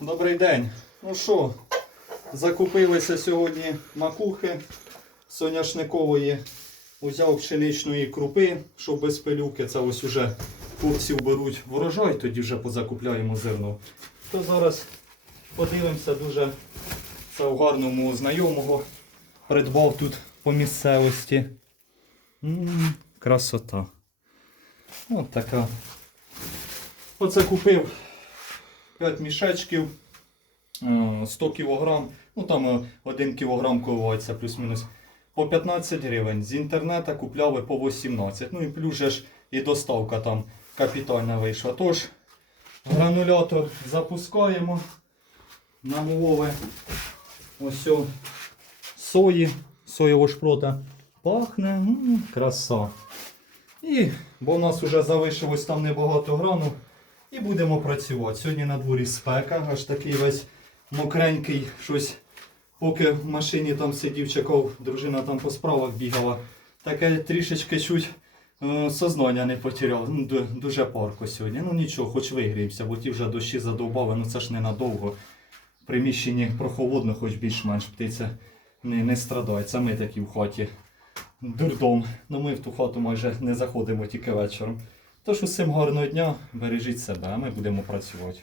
Добрий день. Ну що, закупилися сьогодні макухи соняшникової. Узяв пшеничної крупи, щоб без пилюки. Це ось уже курців беруть врожай, тоді вже позакупляємо зерно. То зараз подивимося дуже це у гарному знайомого. Придбав тут по місцевості. М, красота. От така. Оце купив 5 мішечків, е, 100 кг, ну там е, 1 кг коливається плюс-мінус по 15 гривень. З інтернету купляли по 18. Ну і плюс же ж і доставка там капітальна вийшла. Тож, гранулятор запускаємо. Намололи ось сої, соєвого шпрота. Пахне, м, краса. І, бо у нас вже залишилось там небагато грану. І будемо працювати. Сьогодні на дворі спека, аж такий весь мокренький, щось. Поки в машині там сидів, чекав, дружина там по справах бігала. Таке трішечки чуть е, сознання не потеряв. Ну, дуже парко сьогодні. Ну нічого, хоч вигріємося, бо ті вже дощі задовбали, ну це ж ненадовго. В приміщенні прохолодно, хоч більш-менш птиця не, не страдає. Це ми такі в хаті. Дурдом. Ну ми в ту хату майже не заходимо тільки вечором. Тож усім гарного дня, бережіть себе, а ми будемо працювати.